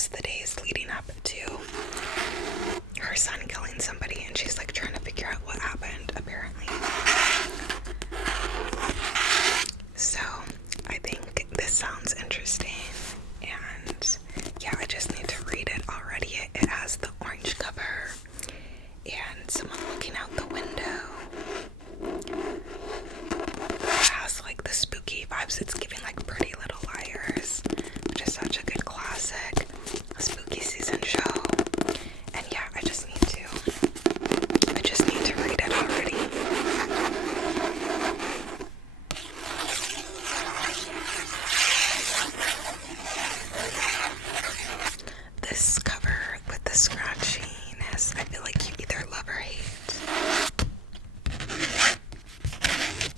relives the days leading up to her son killing somebody, and she's like trying to figure out what happened, apparently. So I think this sounds interesting, and yeah, I just need to read it already. It has the orange cover and someone looking out the window. It has like the spooky vibes. It's giving like Pretty Little Liars, which is such a good classic spooky season show. And yeah, I just need to read it already. This cover with the scratchiness, I feel like you either love or hate.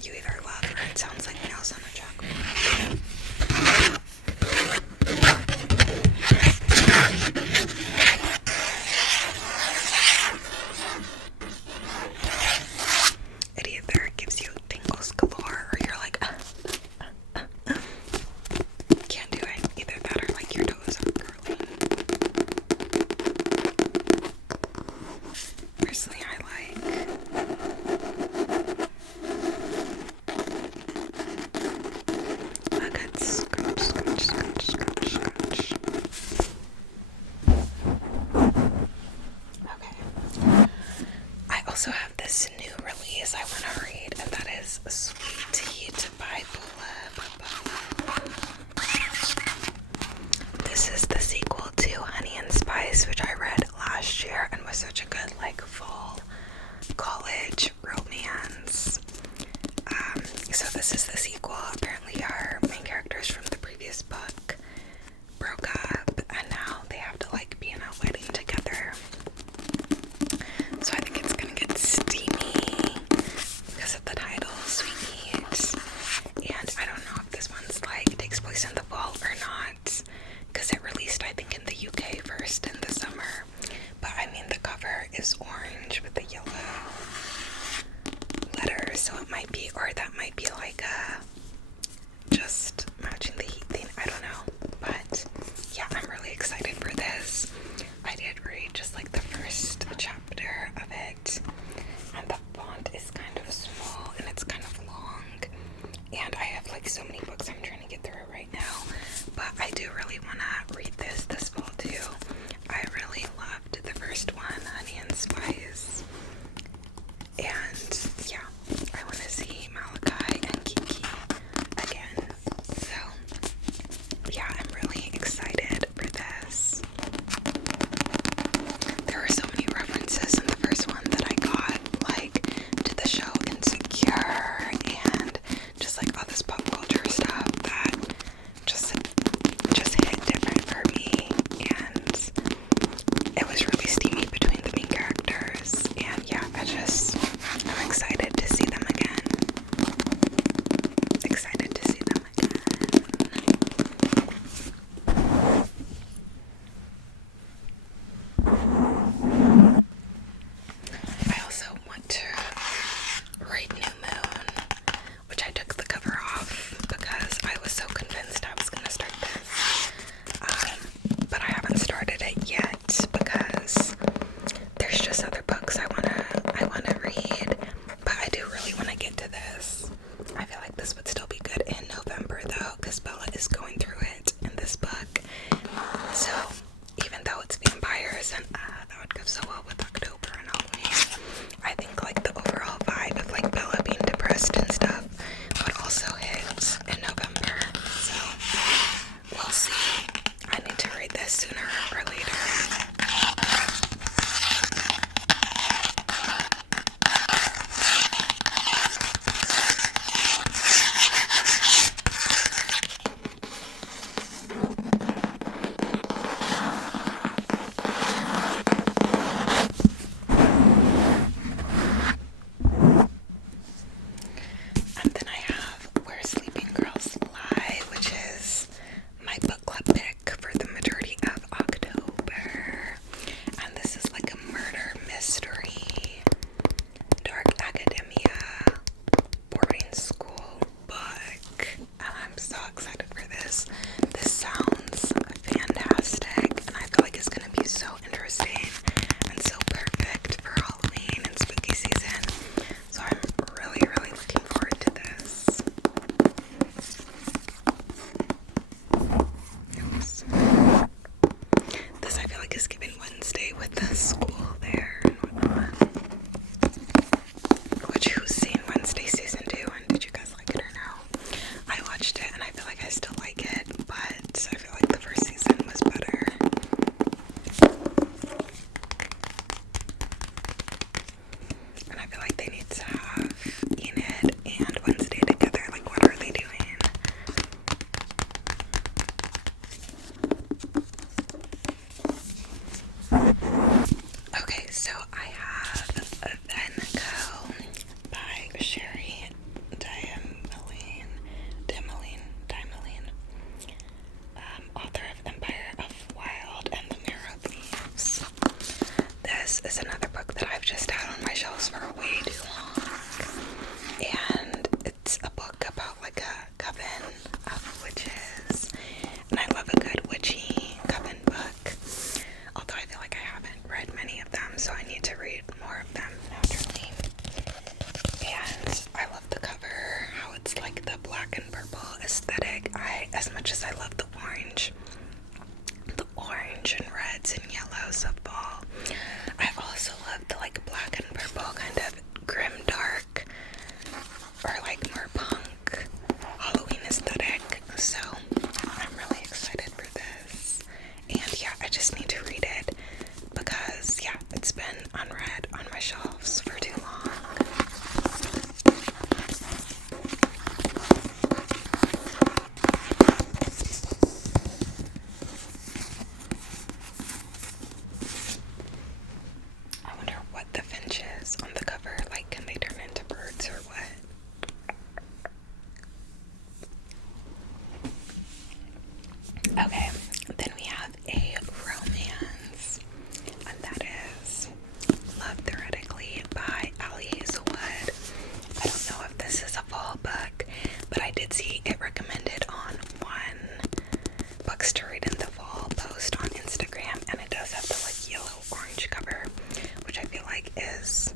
You either love, or it sounds like nails on a chalkboard. It either gives you tingles galore, or you're like, can't do it. Either that, or like your toes are curling. Personally, I like a good scratch, scratch, scratch, scratch, scratch. Okay. I also have this new release I want to read, and that is Sweet Tea by Bula. This is the sequel to Honey and Spice, which I read last year and was such a good like fall college romance. So this is the sequel. Apparently our main characters from the previous book broke up, and now they have to like be in a wedding together. So I think it's gonna get steamy because of the title, Sweet Meat. And I don't know if this one's like takes place in the fall or not, because it released I think in the UK first in the summer. But I mean the cover is orange with the yellow letters, so it might be, or that might be like just matching the heat thing. I don't know, but yeah, I'm really excited for this. I did read just like the first chapter of it, and the font is kind of small and it's kind of long, and I have like so many books I'm trying to get through right now, but I do really want to read this fall too. I really loved the first one, Honey and Spice, and yeah, I want to see Malachi and Kiki again. So yeah, I'm really excited for this. There were so many references in the first one that I got, like to the show Insecure and just like all this pop culture stuff that just hit different for me, and it was really steamy between the main characters, and yeah, I aesthetic. As much as I love the orange and reds and yellows of fall, I also love the like black and purple kind of grim dark or like more punk Halloween aesthetic. So I'm really excited for this. And yeah, I just need to read it because yeah, it's been unread on my shelves for too long. I wonder what the finches on the cover, like, can they turn into birds or what? Okay, then we have a romance, and that is Love Theoretically by Ali Hazelwood. I don't know if this is a fall book, but I did see it recommended on one books to read in the fall post on Instagram, and it does have the like yellow-orange cover, which I feel like is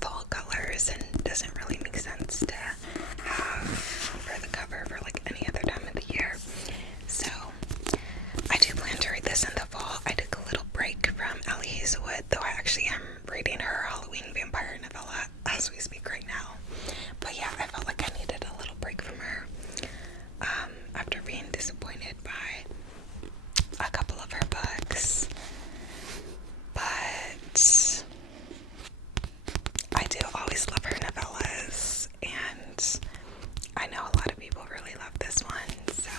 fall colors and doesn't really make sense to have for the cover for like any other time of the year. So I do plan to read this in the fall. I took a little break from Ali Hazelwood, though I actually am reading her Halloween vampire novella as we speak right now. But yeah, I felt like I needed a little break from her after being disappointed by a couple of her books. But I do always love her novellas, and I know a lot of people really love this one, so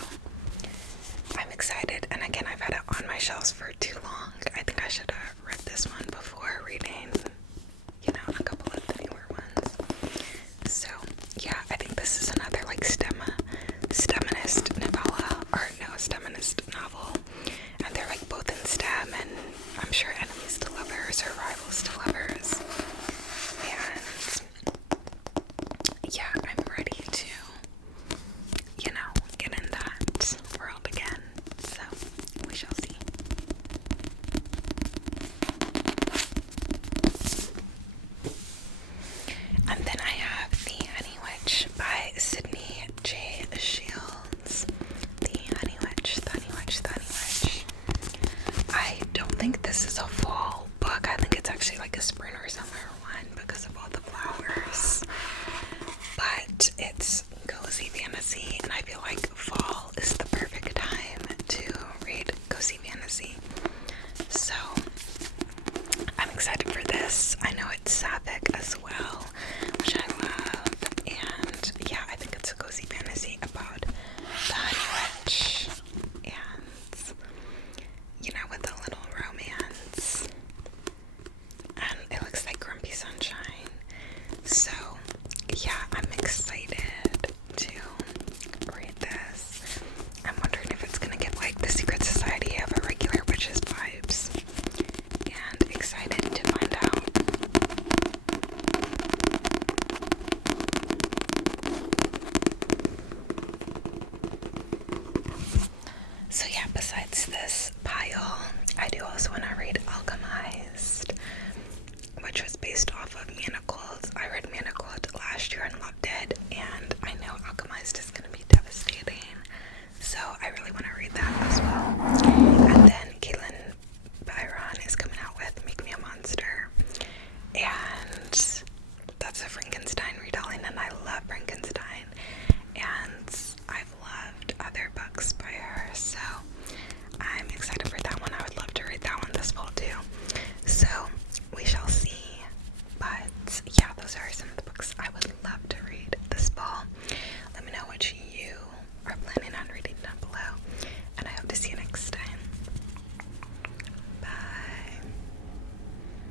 I'm excited. And again, I've had it on my shelves for too long. I think I should have read this one before reading, you know, a couple of the newer ones. So yeah, I think this is another like STEMinist novella, or no, STEMinist novel, and they're like both in STEM, and I'm sure enemies to lovers or rivals to lovers. And yeah, I'm ready to, you know, get in that world again. So we shall see. And then I have The Honey Witch by Sydney J. Shields. The Honey Witch, the Honey Witch, the Honey Witch. I don't think this is a fall book. I think it's actually like a spring or summer one because of all the flowers. But it's cozy fantasy, and I feel like fall is the perfect time to read cozy fantasy. So I'm excited for this. I know it's sapphic as well, which I love. And yeah, I think it's a cozy fantasy about the Honey Witch, and you know, with a little romance. And it looks like Grumpy Sunshine. So yeah, I'm excited to read this. I'm wondering if it's gonna give like the Secret Society of Irregular Witches vibes, and excited to find out. So yeah, besides this pile, I do also want to read Alchemized, which was based off of Manacled. I read Manacled last year and loved it, and I know Alchemized is going to be devastating, so I really want to read that